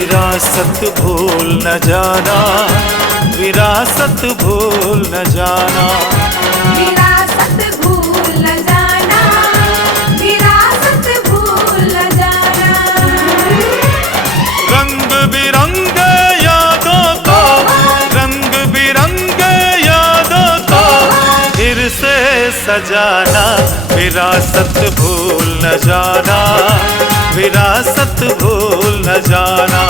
विरासत भूल न जाना, विरासत भूल न जाना, विरासत भूल न जाना, विरासत भूल न जाना। रंग बिरंगे यादों को, रंग बिरंगे यादों को फिर से सजाना, विरासत भूल न जाना, विरासत भूल न जाना,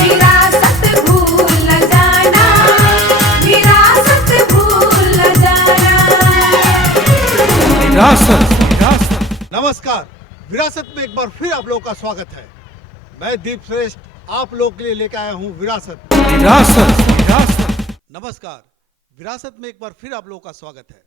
विरासत भूल न जाना, विरासत भूल न जाना। नमस्कार, विरासत में एक बार फिर आप लोगों का स्वागत है। मैं दीप श्रेष्ठ आप लोगों के लिए लेकर आया हूँ विरासत। नमस्कार, विरासत में एक बार फिर आप लोगों का स्वागत है।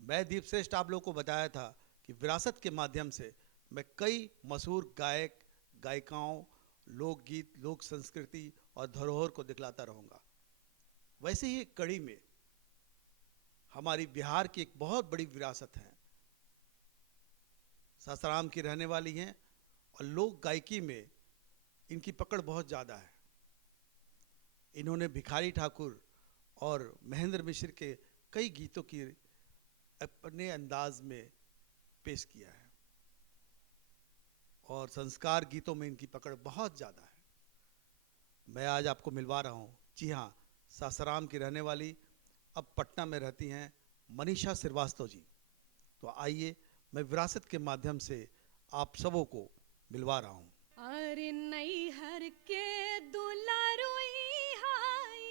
मैं दीप श्रेष्ठ आप लोगों को बताया था कि विरासत के माध्यम से मैं कई मशहूर गायक गायिकाओं, लोकगीत, लोक संस्कृति और धरोहर को दिखलाता रहूँगा। वैसे ही एक कड़ी में हमारी बिहार की एक बहुत बड़ी विरासत है, सासाराम की रहने वाली हैं और लोक गायकी में इनकी पकड़ बहुत ज़्यादा है। इन्होंने भिखारी ठाकुर और महेंद्र मिश्र के कई गीतों की अपने अंदाज में पेश किया है और संस्कार गीतों में इनकी पकड़ बहुत ज़्यादा है। मैं आज आपको मिलवा रहा हूँ, जी हाँ, सासाराम की रहने वाली, अब पटना में रहती हैं मनीषा श्रीवास्तव जी। तो आइए मैं विरासत के माध्यम से आप सबों को मिलवा रहा हूँ। अरे नैहर के दुलारुई हाय,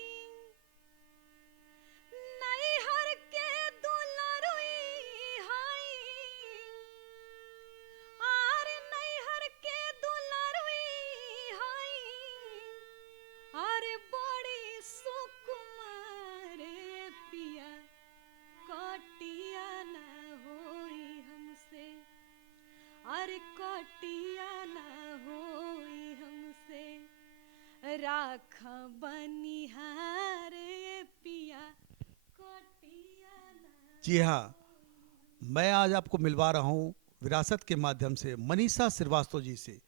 नैहर के दुलारुई हाय, अरे नैहर के दुलारुई हाय, अरे बड़ी सुकुमार पिया कटिया न होई हमसे, अरे कटिया न होई हमसे, राख बनिहार पिया कटिया न। जी हाँ, मैं आज आपको मिलवा रहा हूँ विरासत के माध्यम से मनीषा श्रीवास्तव जी से।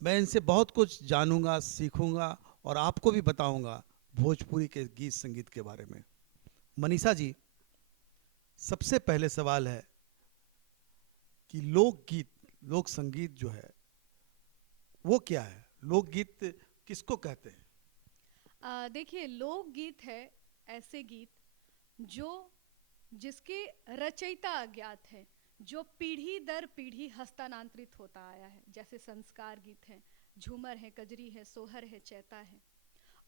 मैं इनसे बहुत कुछ जानूंगा, सीखूंगा और आपको भी बताऊंगा भोजपुरी के गीत संगीत के बारे में। मनीषा जी, सबसे पहले सवाल है कि लोकगीत, लोक संगीत जो है वो क्या है? लोकगीत किसको कहते हैं? देखिए, लोकगीत है ऐसे गीत जो जिसके रचयिता अज्ञात है, जो पीढ़ी दर पीढ़ी हस्तांतरित होता आया है। जैसे संस्कार गीत है, झूमर है, कजरी है, सोहर है, चैता है।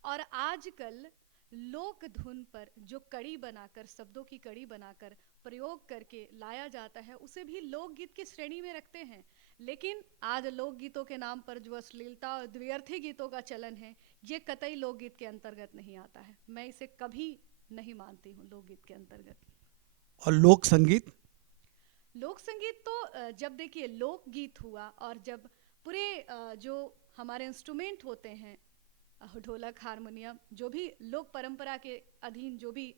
और आजकल लोक धुन पर जो कड़ी बनाकर, शब्दों की कड़ी बनाकर प्रयोग करके लाया जाता है, उसे भी लोकगीत की श्रेणी में रखते हैं। लेकिन आज लोकगीतों के नाम पर जो अश्लीलता और द्व्यर्थी गीतों का चलन है, ये कतई लोकगीत के अंतर्गत नहीं आता है। मैं इसे कभी नहीं मानती हूँ लोकगीत के अंतर्गत। और लोक संगीत? लोक संगीत तो जब देखिए लोकगीत हुआ और जब पूरे जो हमारे इंस्ट्रूमेंट होते हैं, ढोलक, हारमोनियम, जो भी लोक परंपरा के अधीन जो भी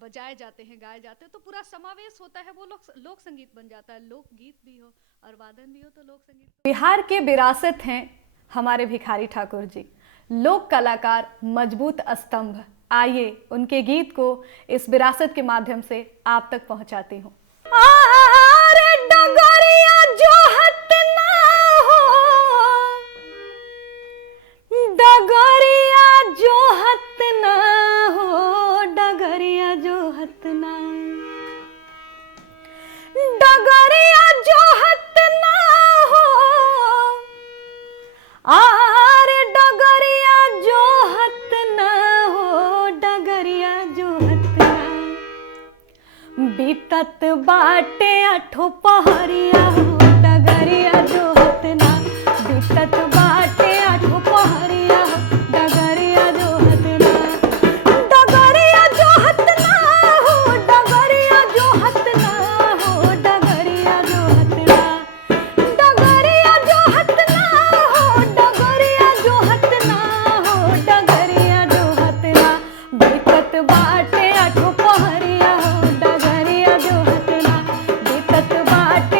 बजाए जाते हैं, गाए जाते हैं, तो पूरा समावेश होता है, वो लोक संगीत बन जाता है। लोकगीत भी हो और वादन भी हो तो लोक संगीत। बिहार के विरासत हैं हमारे भिखारी ठाकुर जी, लोक कलाकार, मजबूत स्तंभ। आइए उनके गीत को इस विरासत के माध्यम से आप तक पहुंचाती हूँ। अरे डगरिया जो हट ना हो, डगरिया जो हत ना हो, डगरिया जो हत ना, डगरिया जो हत ना हो, आरे डगरिया जो हत ना हो, डगरिया जो हत ना। बीतत बाटे अठो पहरिया हो, डगरिया जो हत ना, बीतत बाटे अठो पहरिया हो, डगरिया जो हत ना, डगरिया जो हत ना हो, डगरिया जो हत ना हो, डगरिया जो हत ना, डगरिया जो हत ना हो, डगरिया जो हत ना हो, डगरिया जो हत ना। बीतत बाटे अठो पहरिया हो, डगरिया जो हत ना, बीतत बाटे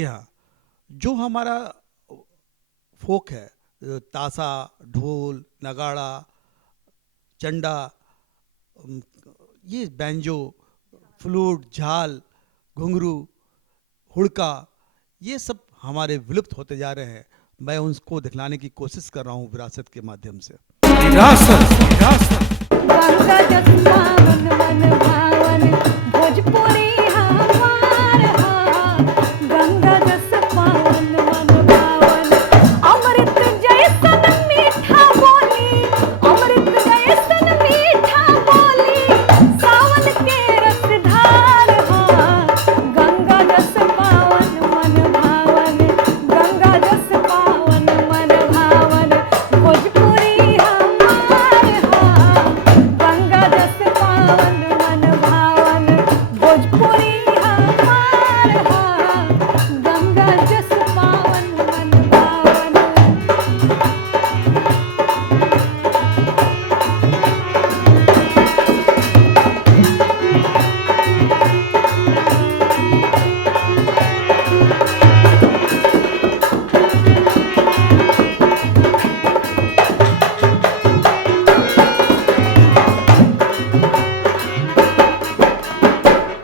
जी हाँ, जो हमारा फोक है, ताशा, ढोल, नगाड़ा, चंडा, अम, ये बैंजो, फ्लूट, झाल, घुंघरू, हुड़का, ये सब हमारे विलुप्त होते जा रहे हैं। मैं उनको दिखलाने की कोशिश कर रहा हूँ विरासत के माध्यम से। विरासत विरासत गंगा जसुआ मन मन भावन भोजपुरी हमार हा। गंगा जस पावन मन भावन अमृत जैसन मीठा बोली, अमृत जैसन मीठा बोली, सावन के रसधार हा। गंगा जस पावन मन भावन, गंगा जस पावन मन भावन भोजपुरी हमार हा। गंगा जस पावन मन भावन भोजपुरी हमार हा। गंगा जस पावन मन भावन।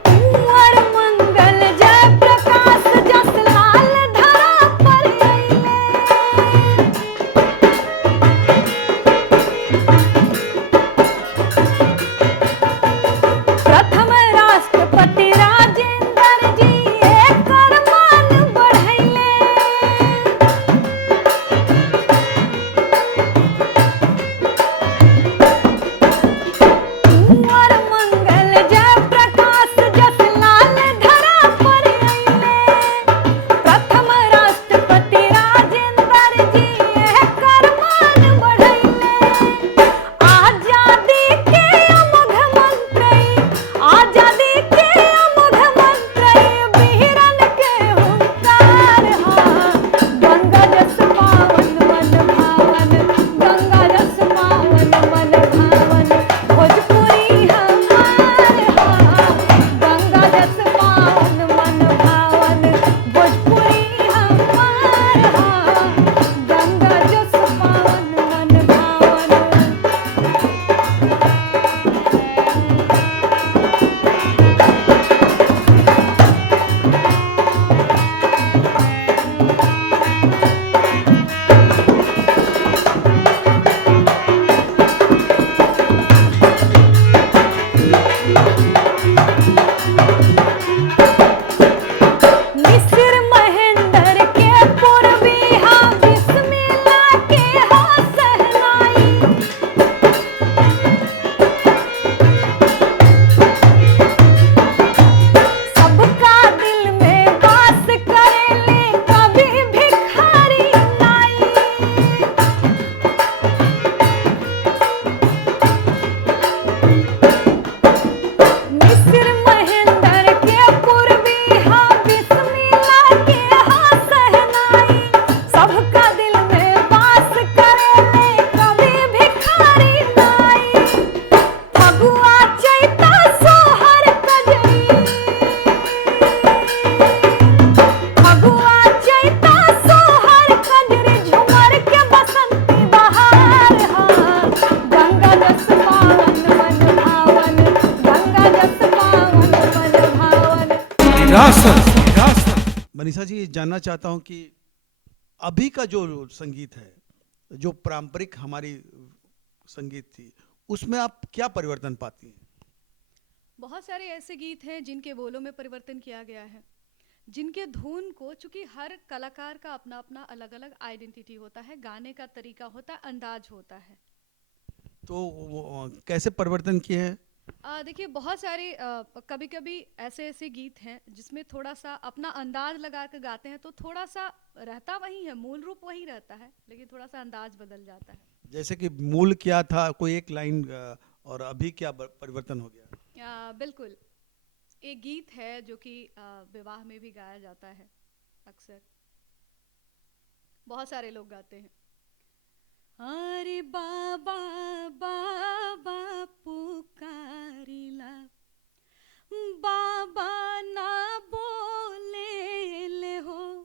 कुंवर मंगल जय प्रकाश जस लाल धरा पर अइले। प्रथम राष्ट्रपति राजेंद्र जी एकर मान बढ़ैले। कुंवर मंगल जय प्रकाश जस लाल धरा पर अइले। प्रथम राष्ट्रपति राजेंद्र जी एकर मान बढ़ैले। आजादी के अमोघ मंत्री, आजादी के अमोघ मंत्री, वीरन के हुंकार हा। गंगा जस पावन मन भावन, गंगा जस पावन मन भावन भोजपुरी हमार हा। गंगा जस पावन मन भावन भोजपुरी हमार हा। गंगा जस पावन मन भावन। मिस्र महेंद्र के पूर्वी हा, बिस्मिल्लाह के हा सहनाई। सबका दिल में वास करेले, कभी भिखारी नाई। मिस्र महेंद्र के पूर्वी हा, बिस्मिल्लाह के हा सहनाई। सबका दिल में वास करेले, कभी भिखारी नाई। फगुआ चैता सोहर कजरी, फगुआ चैता सोहर कजरी, झुमर के बसंती बहार हा। गंगा जस पावन मन भावन, गंगा जस पावन मन भावन। विरासत विरासत मनीषा जी, ये जानना चाहता हूँ कि अभी का जो संगीत है, जो पारंपरिक हमारी संगीत थी, उसमें आप क्या परिवर्तन पाती हैं? बहुत सारे ऐसे गीत हैं जिनके बोलों में परिवर्तन किया गया है, जिनके धुन को, चूंकि हर कलाकार का अपना अपना अलग अलग आइडेंटिटी होता है, गाने का तरीका होता है, अंदाज होता है। तो कैसे परिवर्तन किए हैं? देखिए, बहुत सारे कभी कभी ऐसे ऐसे गीत हैं जिसमें थोड़ा सा अपना अंदाज लगा कर गाते हैं, तो थोड़ा सा रहता वही है, मूल रूप वही रहता है, लेकिन थोड़ा सा अंदाज बदल जाता है। जैसे कि मूल क्या था, कोई एक लाइन, और अभी क्या परिवर्तन हो गया? बिल्कुल, एक गीत है जो कि विवाह में भी गाया जाता है अक्सर, बहुत सारे लोग गाते हैं। अरे बाबा बाबा पुकारिला, बाबा ना बोले ले हो,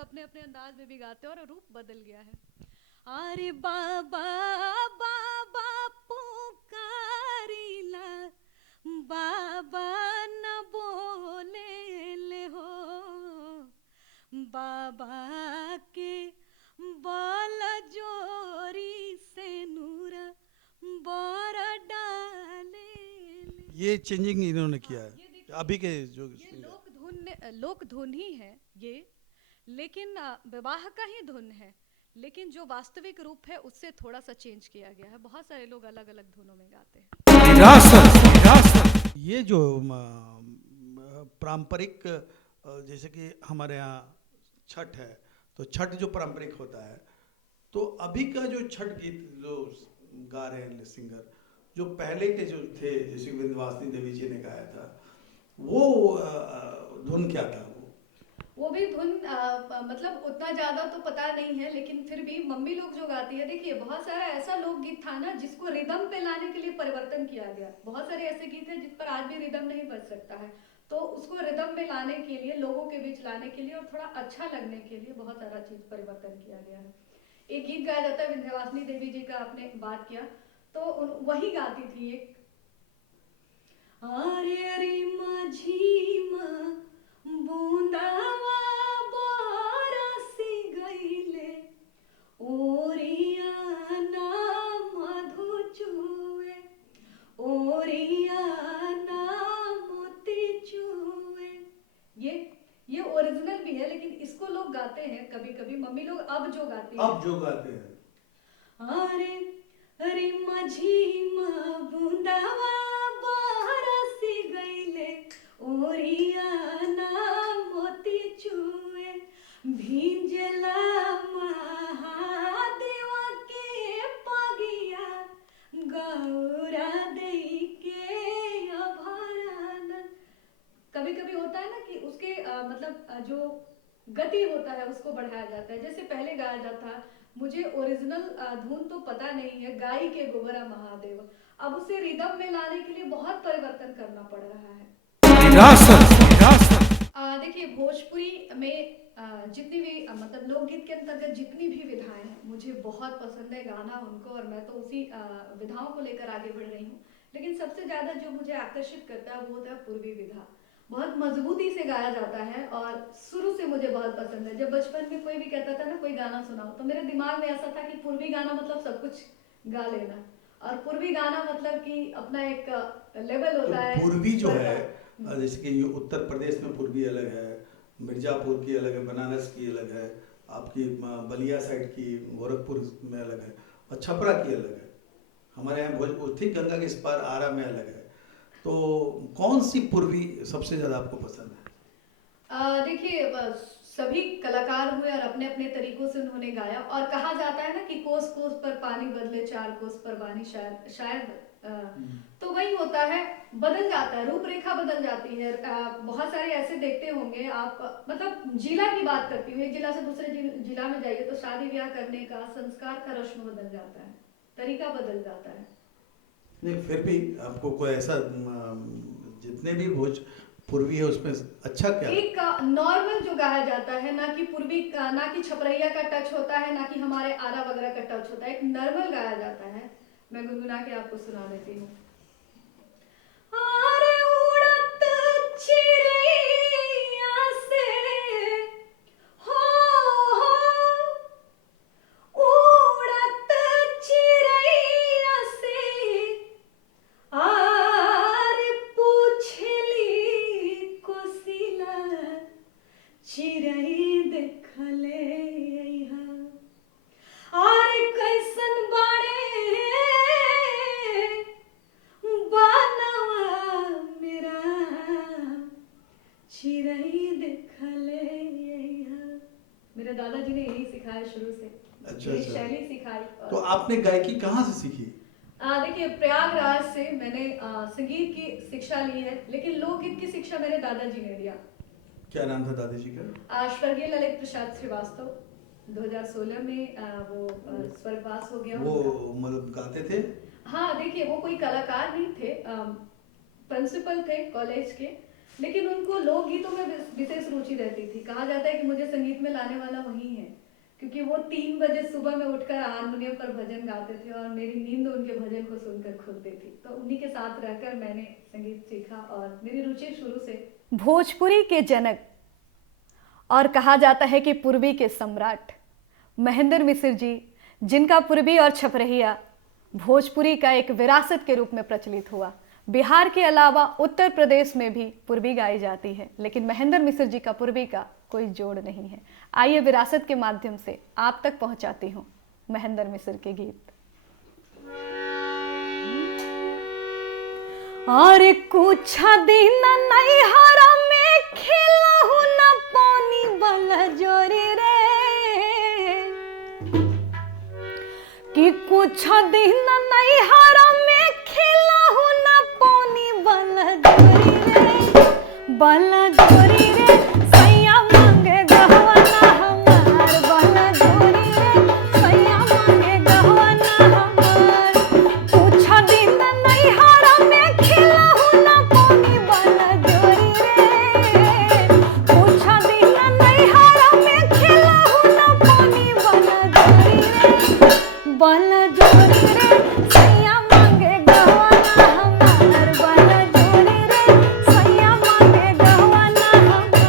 अपने अपने अंदाज में भी गाते हैं और रूप बदल गया है। अरे बाबा बाबा पुकारिला, बाबा न बोले ले हो, बाबा के बल जोरी से नूर बर डाले। ये चेंजिंग इन्होंने किया ये है देखिए, अभी के जो ये लोक धुन ही है ये, लेकिन विवाह का ही धुन है, लेकिन जो वास्तविक रूप है उससे थोड़ा सा चेंज किया गया है। बहुत सारे लोग अलग अलग धुनों में गाते हैं। विरासत विरासत ये जो पारंपरिक जैसे कि हमारे यहाँ छठ है, तो छठ जो पारंपरिक होता है, तो अभी का जो छठ गीत जो गा रहे हैं सिंगर, जो पहले के जो थे जैसे विंध्यवासिनी देवी जी ने गाया था, वो धुन क्या था? वो भी धुन मतलब उतना ज्यादा तो पता नहीं है, लेकिन फिर भी मम्मी लोग जो गाती है, देखिए बहुत सारा ऐसा लोकगीत था ना जिसको रिदम पे लाने के लिए परिवर्तन किया गया। बहुत सारे ऐसे गीत हैं जिस पर आज भी रिदम नहीं बज सकता है, तो उसको रिदम में लाने के लिए, लोगों के बीच लाने के लिए और थोड़ा अच्छा लगने के लिए बहुत सारा चीज परिवर्तन किया गया है। एक गीत गाया जाता है विंध्यवासिनी देवी जी का, आपने बात किया तो वही गाती थी एक, आरे रे माझी माँ बूंदावा बरसी गईले, ओरियाना मधु चुए, ओरियाना मोती चुए। ये ओरिजिनल भी है, लेकिन इसको लोग गाते हैं कभी कभी, मम्मी लोग अब जो गाते हैं, अरे अरे माझी माँ बूंदावा बरसी गईले, ओरियाना मोती चुए, भींजला महादेव के पगिया, गौरा देई के अभराना। कभी कभी होता है ना कि उसके मतलब जो गति होता है उसको बढ़ाया जाता है। जैसे पहले गाया जाता है, मुझे ओरिजिनल धुन तो पता नहीं है, गाई के गोबरा महादेव, अब उसे रिदम में लाने के लिए बहुत परिवर्तन करना पड़ रहा है। विरासत विरासत देखिए भोजपुरी में जितनी भी मतलब लोकगीत के अंतर्गत जितनी भी विधाएं हैं, मुझे बहुत पसंद है गाना उनको, और मैं तो उसी विधाओं को लेकर आगे बढ़ रही हूँ। लेकिन सबसे ज्यादा जो मुझे आकर्षित करता है वो होता है पूर्वी विधा। बहुत मजबूती से गाया जाता है और शुरू से मुझे बहुत पसंद है। जब बचपन में कोई भी कहता था ना कोई गाना सुनाओ, तो मेरे दिमाग में ऐसा था कि पूर्वी गाना मतलब सब कुछ गा लेना, और पूर्वी गाना मतलब कि अपना एक लेवल होता है। पूर्वी जो है जैसे कि ये उत्तर प्रदेश में पूर्वी अलग है, मिर्जापुर की अलग है, बनारस की अलग है, आपकी बलिया साइड की, गोरखपुर में अलग है, और छपरा की अलग है, हमारे यहाँ भोजपुर ठीक गंगा के इस पार आरा में अलग है। तो कौन सी पूर्वी सबसे ज़्यादा आपको पसंद है? देखिए सभी कलाकार हुए और अपने अपने तरीकों से उन्होंने गाया, और कहा जाता है ना कि कोस कोस पर पानी बदले चार कोस पर वानी, शायद तो वही होता है, बदल जाता है, रूपरेखा बदल जाती है। बहुत सारे ऐसे देखते होंगे आप, मतलब जिला की बात करती हूँ, एक जिला से दूसरे जिला में जाइए तो शादी ब्याह करने का संस्कार का रस्म बदल जाता है, तरीका बदल जाता है। नहीं फिर भी आपको कोई ऐसा जितने भी पूर्वी है उसमें अच्छा क्या? एक नॉर्मल जो गाया जाता है, ना कि पूर्वी ना कि छपरैया का टच होता है, ना कि हमारे आरा वगैरह का टच होता है, एक नॉर्मल गाया जाता है। मैं गुनगुना के आपको सुना देती हूँ। आरे उड़त चिड़ैया से हो, उड़त चिड़ैया से आर पूछली कोसिला, चिड़ै देखले आर कैसन बाड़े बनवा मेरा, चिड़ै देखले। मेरे दादाजी ने यही सिखाया शुरू से, अच्छा, यही अच्छा। शैली सिखाई। तो आपने गायकी कहाँ से सीखी? देखिए प्रयागराज से मैंने संगीत की शिक्षा ली है, लेकिन लोकगीत की शिक्षा मेरे दादाजी ने दिया। क्या नाम था दादाजी का? स्वर्गीय ललित प्रसाद श्रीवास्तव। 2016 में वो स्वर्गवास हो गया। वो मतलब गाते थे? हाँ देखिए वो कोई कलाकार नहीं थे, प्रिंसिपल थे कॉलेज के, लेकिन उनको लोकगीतों में विशेष रुचि रहती थी। कहा जाता है कि मुझे संगीत में लाने वाला वही है, क्योंकि वो 3 बजे सुबह में उठकर हारमोनियम पर भजन गाते थे और मेरी नींद उनके भजन को सुनकर खुलती थी। तो उन्हीं के साथ रहकर मैंने संगीत सीखा और मेरी रुचि शुरू से। भोजपुरी के जनक और कहा जाता है कि पूर्वी के सम्राट महेंद्र मिश्र जी, जिनका पूर्वी और छपरहिया भोजपुरी का एक विरासत के रूप में प्रचलित हुआ। बिहार के अलावा उत्तर प्रदेश में भी पूर्वी गाई जाती है, लेकिन महेंद्र मिश्र जी का पूर्वी का कोई जोड़ नहीं है। आइए विरासत के माध्यम से आप तक पहुंचाती हूँ महेंद्र मिश्र के गीत। और कुछ दिन नैहरा में खेलहु न पानी बल जोरी रे, कि कुछ दिन नैहरा में खेलहु न पानी बल जोरी रे, बल जोरी रे सैया मांगे गहना हमार, बल जोरी रे सैया मांगे गहना हमार। कुछ दिन नैहरा में खेलहु न पानी बल जोरी रे, कुछ दिन नैहरा में खेलहु न पानी बल जोरी रे, बल जोरी रे सैया मांगे गहना हमार, बल जोरी रे सैया मांगे गहना हमार।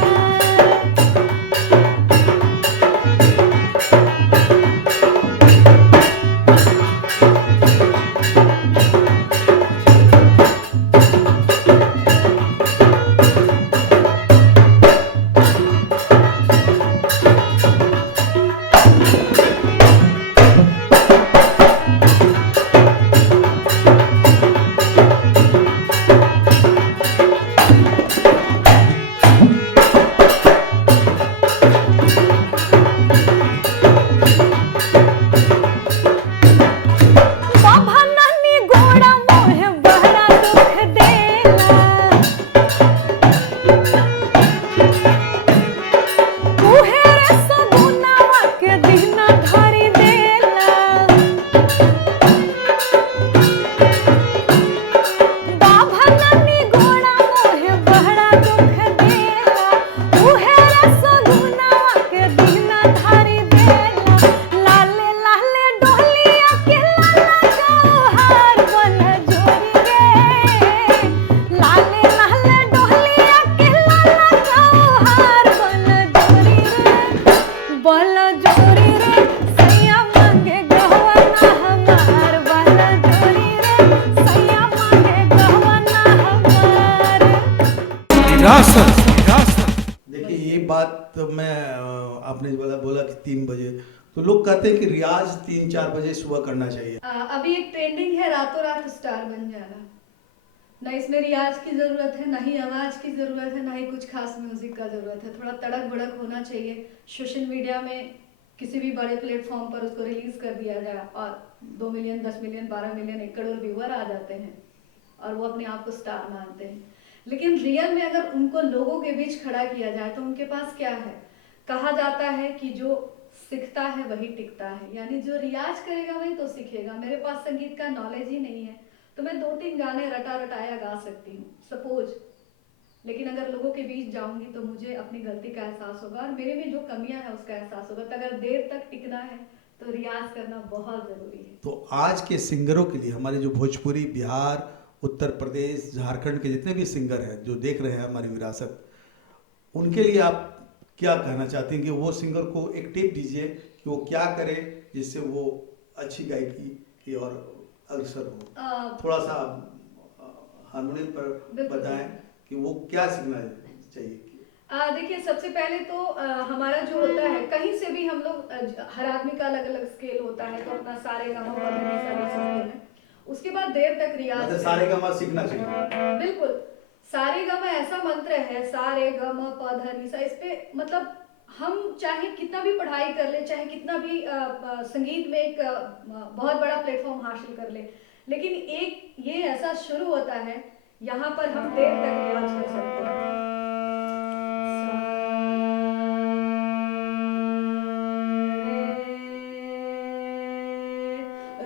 बाबा नानी घोड़ा मोहे बहरा दुख देला, उहे रे सगुनावा के दिना धरी देला। बाबा नानी घोड़ा मोहे बहरा दुख देला, उहे रे सगुनावा के दिना धरी देला। लाले लाले डोलिया के लाला गौहार बल जोरी रे, लाले लाले डोलिया के लाला गौहार बल जोरी रे, बल जोरी रे सैया मांगे गहना हमार, बल जोरी रे सैया मांगे गहना हमार। विरासत विरासत देखिए ये बात तो मैं आपने बोला कि 3 बजे, तो लोग कहते हैं कि रियाज 3-4 बजे सुबह करना चाहिए। अभी एक ट्रेंडिंग है रातों रात स्टार बन जाना। ना इसमें रियाज की जरूरत है, ना ही आवाज की जरूरत है, ना ही कुछ खास म्यूजिक का जरूरत है। थोड़ा तड़क भड़क होना चाहिए। सोशल मीडिया में किसी भी बड़े प्लेटफॉर्म पर उसको रिलीज कर दिया जाए और 2 million, 10 million, 12 million, 1 crore viewer आ जाते हैं और वो अपने आप को स्टार मानते हैं। लेकिन रियल में अगर उनको लोगों के बीच खड़ा किया जाए तो उनके पास क्या है? कहा जाता है कि जो सीखता है वही टिकता है, यानी जो रियाज करेगा वही तो सीखेगा। मेरे पास संगीत का नॉलेज ही नहीं है तो मैं 2-3 गाने रटाया गा सकती हूँ सपोज, लेकिन अगर लोगों के बीच जाऊंगी तो मुझे अपनी गलती का एहसास होगा और मेरे में जो कमियां हैं उसका एहसास होगा। तो अगर देर तक टिकना है तो रियाज करना बहुत जरूरी है। तो आज के सिंगरों के लिए, हमारे जो भोजपुरी, बिहार, उत्तर प्रदेश, झारखंड के जितने भी सिंगर हैं जो देख रहे हैं हमारी विरासत, उनके लिए आप क्या कहना चाहते हैं कि वो सिंगर को एक टिप दीजिए कि वो क्या करे जिससे वो अच्छी गायकी की और अग्रसर हो। थोड़ा सा हारमोनियम पर बताएं कि वो क्या सीखना चाहिए। देखिए सबसे पहले तो हमारा जो होता है, कहीं से भी हम लोग, हर आदमी का अलग अलग स्केल होता है, तो अपना सारे गामा पा धनी सा ले सकते हैं। उसके बाद देर तक रियाज, मतलब सारे गामा सीखना चाहिए। बिल्कुल, सारे गामा ऐसा मंत्र है, सारे गामा पा धनी सा, इस पे मतलब हम चाहे कितना भी पढ़ाई कर ले, चाहे कितना भी संगीत में एक बहुत बड़ा प्लेटफॉर्म हासिल कर ले, लेकिन एक ये ऐसा शुरू होता है यहाँ पर हम देर तक रियाज कर सकते हैं।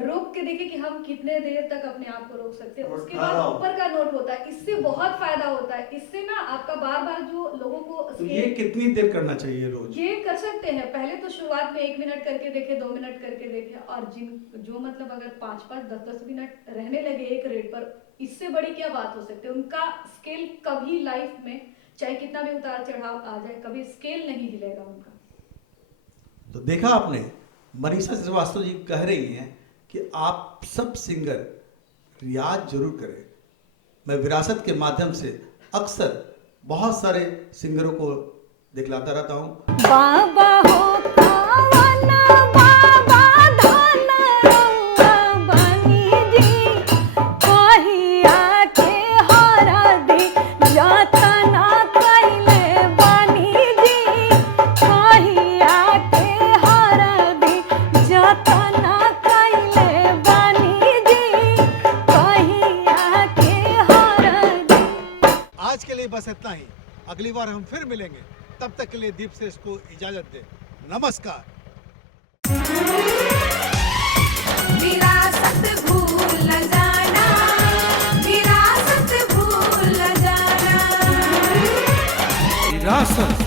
रुक के देखिए कि हम कितने देर तक अपने आप को रोक सकते हैं। और उसके बाद खड़ा हो। ऊपर का नोट होता है, इससे बहुत फायदा होता है। इससे ना आपका बार बार जो लोगों को तो ये कितनी देर करना चाहिए रोज? ये कर सकते हैं। पहले तो शुरुआत में 1 मिनट करके देखे, 2 मिनट करके देखे, और जो मतलब अगर 5-5, 10-10 मिनट रहने लगे एक रेट पर, इससे बड़ी क्या बात हो सकती है। उनका स्केल कभी लाइफ में चाहे कितना भी उतार चढ़ाव आ जाए, कभी स्केल नहीं हिलेगा उनका। तो देखा आपने, मनीषा श्रीवास्तव जी कह रही हैं कि आप सब सिंगर रियाज जरूर करें। मैं विरासत के माध्यम से अक्सर बहुत सारे सिंगरों को दिखलाता रहता हूँ। बाबा हो कावना बाबा धन रउआ बनी जी, कहिया के हरदी जतना कइले बनी जी, कहिया के हरदी जतना कइले बनी जी, कहिया के हरदी। आज के लिए बस इतना ही। अगली बार हम फिर मिलेंगे। तब तक के लिए दीप श्रेष्ठ को इजाजत दे। नमस्कार। विरासत भूल न जाना, विरासत भूल न जाना। विरासत